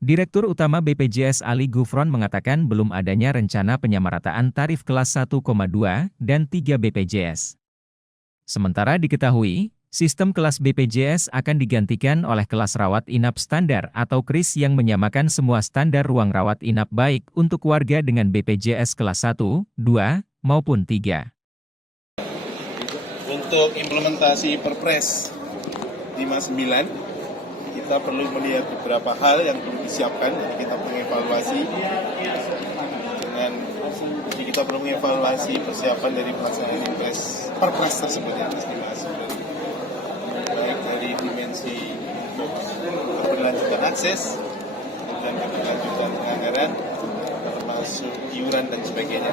Direktur Utama BPJS Ali Gufron mengatakan belum adanya rencana penyamarataan tarif kelas 1,2 dan 3 BPJS. Sementara diketahui, sistem kelas BPJS akan digantikan oleh kelas rawat inap standar atau KRIS yang menyamakan semua standar ruang rawat inap baik untuk warga dengan BPJS kelas 1, 2, maupun 3. Untuk implementasi Perpres 59, kita perlu melihat beberapa hal yang perlu disiapkan. Kita mengevaluasi kita perlu mengevaluasi persiapan dari pelaksanaan Perpres tersebut yang dibahas, baik dari dimensi keberlanjutan akses dan keberlanjutan anggaran, termasuk iuran dan sebagainya.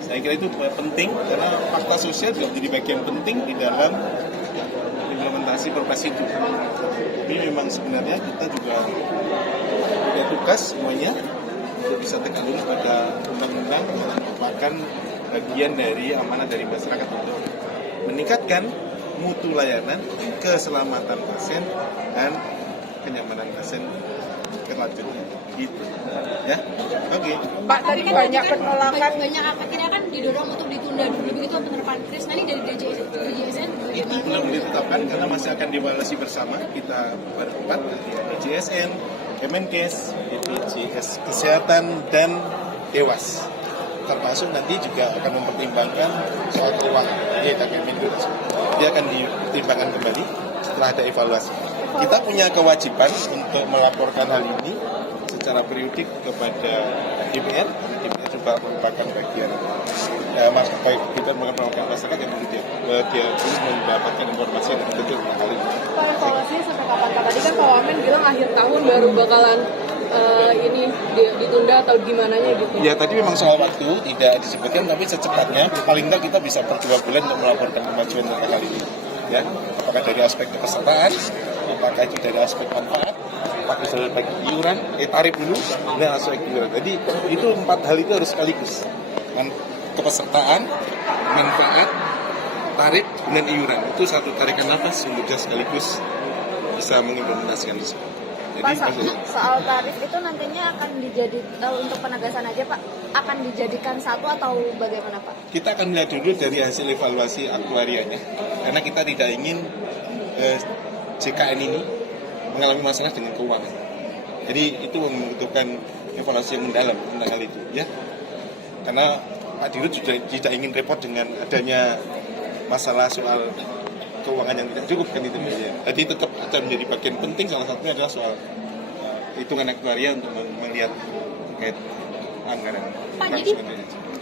Saya kira itu penting karena fakta sosial juga menjadi bagian penting di dalam implementasi Perpres itu. Tapi memang sebenarnya kita juga punya tugas semuanya untuk bisa tegak lurus pada undang-undang yang merupakan bagian dari amanah dari masyarakat untuk meningkatkan mutu layanan, keselamatan pasien, dan kenyamanan pasien berlanjutnya. Gitu. Ya, oke. Pak, tadi kan banyak penolakan. Banyak akhirnya kan didorong untuk ditunda dulu begitu penerapan KRIS. Nah, ini dari DJSN itu belum ditetapkan karena masih akan dievaluasi bersama. Kita berempat, DJSN, Kemenkes, BPJS Kesehatan, dan Dewas. Termasuk nanti juga akan mempertimbangkan soal keuangan. Dia akan dipertimbangkan kembali setelah ada evaluasi. Kita punya kewajiban untuk melaporkan hal ini secara periodik kepada DPR. DPR juga merupakan bagian kita merupakan masyarakat yang perlu dia terus mendapatkan informasi yang betul tentang hal ini. Pak, evaluasinya sampai kapan? Tadi kan Pak Wamen bilang akhir tahun baru bakalan ini ditunda atau gimana gitu. Ya tadi memang soal waktu tidak disebutkan, tapi secepatnya paling tidak kita bisa per 2 bulan untuk melaporkan kemajuan tentang hal ini. Ya, apakah dari aspek kepesertaan, apakah itu dari aspek manfaat, apakah dari aspek iuran, tarif dulu, dan aspek iuran. Jadi itu 4 hal itu harus sekaligus. Kepesertaan, manfaat, tarif, dan iuran. Itu satu tarikan nafas untuk dia sekaligus bisa mengimplementasikan itu. Pak, soal tarif itu nantinya akan untuk penegasan aja Pak, akan dijadikan satu atau bagaimana Pak? Kita akan melihat dulu dari hasil evaluasi aktuarianya, karena kita tidak ingin JKN ini mengalami masalah dengan keuangan. Jadi itu membutuhkan evaluasi yang mendalam tentang hal itu, ya. Karena Pak Dirut juga tidak ingin repot dengan adanya masalah soal keuangan yang tidak cukup kan itu ya. Jadi tetap akan menjadi bagian penting, salah satunya adalah soal hitungan aktuaria untuk melihat terkait anggaran. Pak, jadi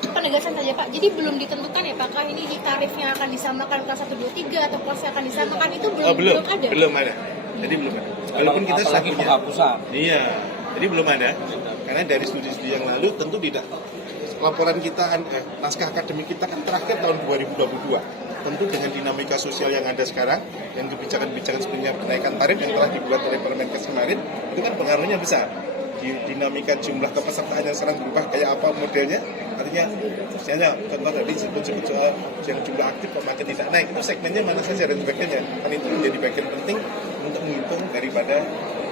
penegasan saja Pak, jadi belum ditentukan ya apakah ini tarifnya akan disamakan kelas 1, 2, 3 atau kelasnya akan disamakan itu belum ada? Belum ada. Jadi belum ada. Walaupun kita sudah punya penghapusan. Iya, jadi belum ada. Karena dari studi-studi yang lalu tentu tidak. Laporan kita, naskah akademik kita kan terakhir tahun 2022. Tentu dengan dinamika sosial yang ada sekarang dan kebijakan-kebijakan sebenarnya kenaikan tarif yang telah dibuat oleh Permenkes kemarin, itu kan pengaruhnya besar. Dinamika jumlah kepesertaan yang sekarang berubah kayak apa modelnya, artinya misalnya contoh tadi sebut-sebut soal yang jumlah aktif kok makin tidak naik, itu segmennya mana saja dan sebagainya. Kan itu menjadi bagian penting untuk menghitung daripada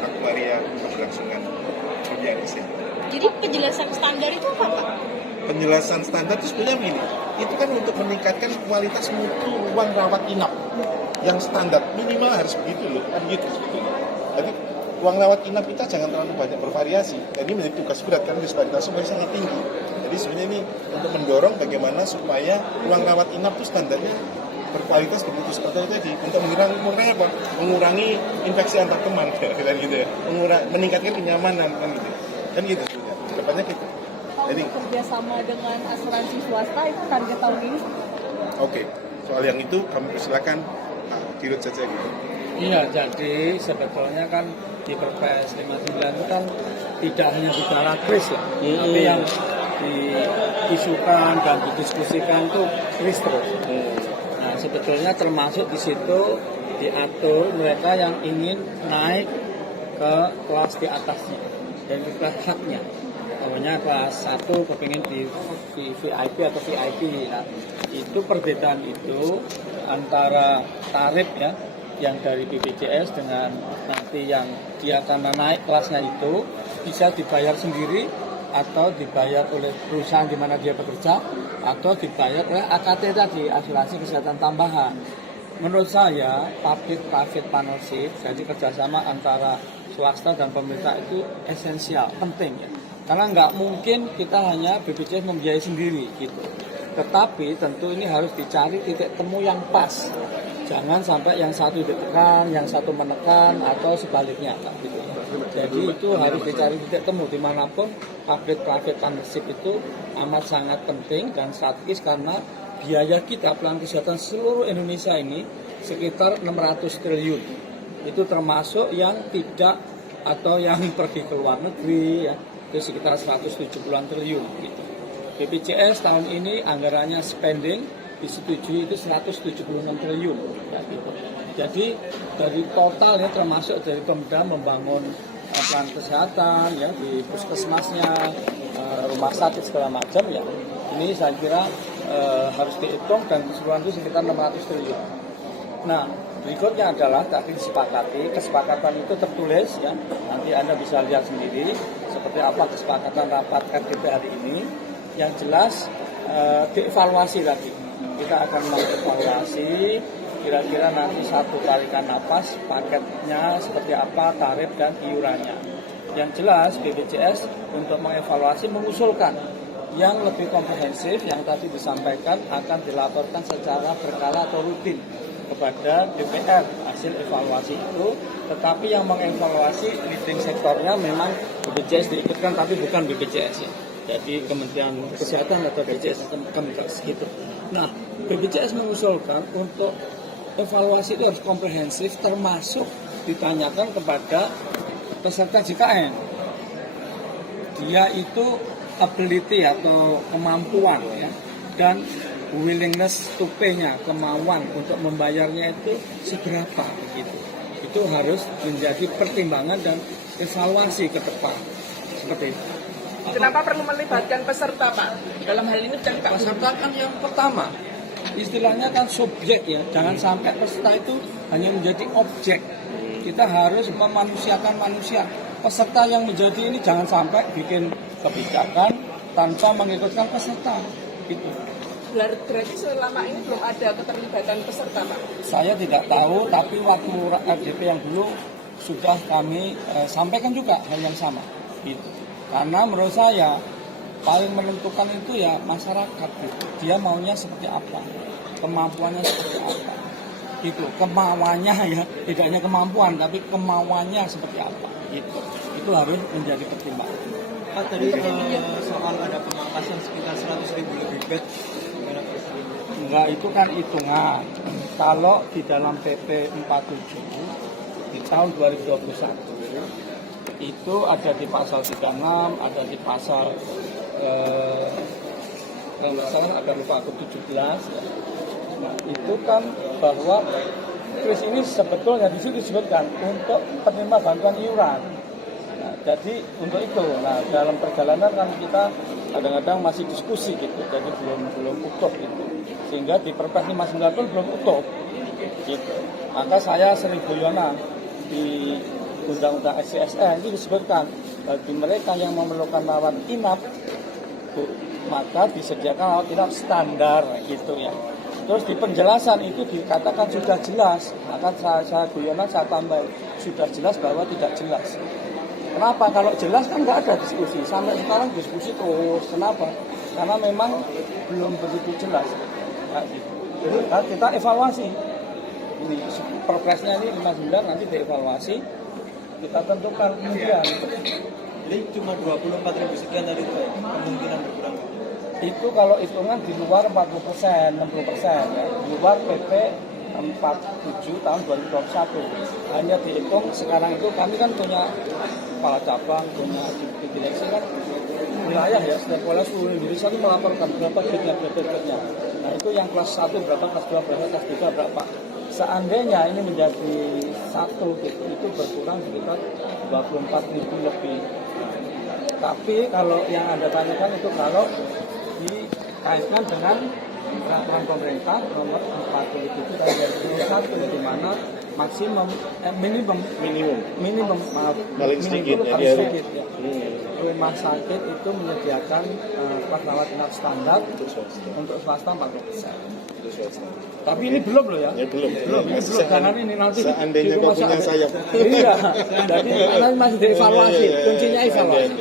aktuaria keberlangsungan dunia ini. Jadi penjelasan standar itu apa Pak? Penjelasan standar itu sebenarnya begini, itu kan untuk meningkatkan kualitas mutu ruang rawat inap yang standar minimal harus begitu loh, kan gitu sebetulnya. Jadi ruang rawat inap kita jangan terlalu banyak bervariasi, dan ini menjadi tugas berat karena disparitas semuanya sangat tinggi. Jadi sebenarnya ini untuk mendorong bagaimana supaya ruang rawat inap itu standarnya berkualitas begitu seperti itu tadi, untuk mengurangi infeksi antar teman gitu ya, meningkatkan kenyamanan kan gitu sebenarnya. Depannya kita. Jadi kerjasama dengan asuransi swasta itu target tahun ini? Oke, soal yang itu kami persilakan Dirut saja gitu. Iya, jadi sebetulnya kan di Perpres 59 itu kan tidak hanya bicara KRIS ya, tapi yang diisukan dan didiskusikan itu KRIS terus. Nah, sebetulnya termasuk di situ diatur mereka yang ingin naik ke kelas di atasnya dan ke kelas haknya. Namanya kelas 1 kepingin di VIP atau VIP ya. Itu perbedaan itu antara tarif ya yang dari BPJS dengan nanti yang dia karena naik kelasnya itu bisa dibayar sendiri atau dibayar oleh perusahaan di mana dia bekerja atau dibayar oleh AKT tadi, asuransi kesehatan tambahan. Menurut saya public private partnership, jadi kerjasama antara swasta dan pemerintah itu esensial, penting ya. Karena nggak mungkin kita hanya BPJS membiayai sendiri gitu. Tetapi tentu ini harus dicari titik temu yang pas. Jangan sampai yang satu ditekan, yang satu menekan, atau sebaliknya. Gitu. Jadi itu harus dicari titik temu dimanapun public-private partnership itu amat sangat penting dan strategis karena biaya kita pelayanan kesehatan seluruh Indonesia ini sekitar 600 triliun. Itu termasuk yang tidak atau yang pergi ke luar negeri, ya, itu sekitar 170-an triliun. Gitu. BPJS tahun ini anggarannya spending disetujui itu 176 triliun. Ya, gitu. Jadi dari total ya termasuk dari Pemda membangun pelayanan kesehatan ya di puskesmasnya, rumah sakit segala macam ya. Ini saya kira harus dihitung dan keseluruhan itu sekitar 600 triliun. Nah, berikutnya adalah tadi disepakati, kesepakatan itu tertulis ya. Nanti Anda bisa lihat sendiri seperti apa kesepakatan rapat RDP hari ini. Yang jelas dievaluasi lagi. Kita akan mengevaluasi kira-kira nanti satu tarikan napas paketnya seperti apa, tarif dan iurannya. Yang jelas BPJS untuk mengevaluasi mengusulkan yang lebih komprehensif yang tadi disampaikan akan dilaporkan secara berkala atau rutin kepada DPR hasil evaluasi itu, tetapi yang mengevaluasi leading sektornya memang BPJS diikutkan tapi bukan BPJS ya. Jadi Kementerian Kesehatan atau BPJS Kemenkes gitu. Nah, BPJS mengusulkan untuk evaluasi itu harus komprehensif termasuk ditanyakan kepada peserta JKN. Dia itu ability atau kemampuan ya dan willingness to pay-nya, kemauan untuk membayarnya itu seberapa gitu. Itu harus menjadi pertimbangan dan evaluasi ke depan. Seperti itu. Kenapa perlu melibatkan peserta, Pak? Dalam hal ini kan Pak. Peserta kan yang pertama. Istilahnya kan subjek ya. Jangan sampai peserta itu hanya menjadi objek. Kita harus memanusiakan manusia. Peserta yang menjadi ini jangan sampai bikin kebijakan tanpa mengikutkan peserta. Gitu. Berarti selama ini belum ada keterlibatan peserta, Pak? Saya tidak tahu, tapi waktu RDP yang dulu sudah kami sampaikan juga hal yang sama. Gitu. Karena menurut saya paling menentukan itu ya masyarakat. Gitu. Dia maunya seperti apa, kemampuannya seperti apa. Itu kemauannya ya, tidak hanya kemampuan, tapi kemauannya seperti apa. Gitu. Itu harus menjadi pertimbangan. Pak, tadi soal ada pemangkasan sekitar 100.000 lebih bed. Enggak, itu kan hitungan. Kalau di dalam PP 47 di tahun 2021 itu ada di pasal 36, ada di pasal kalau nggak salah ada lupa aku 17. Nah, itu kan bahwa kris ini sebetulnya di situ disebutkan untuk penerima bantuan iuran. Nah, jadi untuk itu, nah dalam perjalanan kan kita kadang-kadang masih diskusi gitu, jadi belum utuh gitu, sehingga di Perpres 59 pun belum utuh gitu. Maka saya sering guyonan di Undang-Undang SCSN itu disebutkan bagi mereka yang memerlukan rawat inap maka disediakan rawat inap standar gitu ya. Terus di penjelasan itu dikatakan sudah jelas, maka saya guyonan saya tambah sudah jelas bahwa tidak jelas. Kenapa? Kalau jelas kan nggak ada diskusi. Sampai sekarang diskusi terus. Kenapa? Karena memang belum begitu jelas. Nah, gitu. Nah, kita evaluasi. Ini perpresnya ini 59 nanti dievaluasi. Kita tentukan kemudian. Jadi cuma 24.000 sekian dari itu kemungkinan berkurang. Itu kalau hitungan di luar 40%, 60%. Ya. Di luar PP 47 tahun 2021. Hanya dihitung sekarang itu kami kan punya kepala cabang, punya direksi kan wilayah ya, setiap wilayah seluruh Indonesia itu melaporkan berapa bednya. Nah itu yang kelas 1 berapa, kelas 2 berapa, kelas 3 berapa. Seandainya ini menjadi satu gitu, itu berkurang sekitar 24.000 lebih. Tapi kalau yang Anda tanyakan itu kalau dikaitkan dengan peraturan pemerintah nomor 47 tahun 2021 di mana minimum maaf Paling sedikit, paling ya. sedikit ya. Rumah sakit itu menyediakan perawat inap standar untuk swasta 40%. Itu swasta. Tapi ini belum loh ya. Ya belum. Ini belum. Jangan ini nanti Seandainya di rumah kau punya sakit. sayap. Iya. Jadi nanti masih dievaluasi. Iya, Kuncinya evaluasi. seandainya.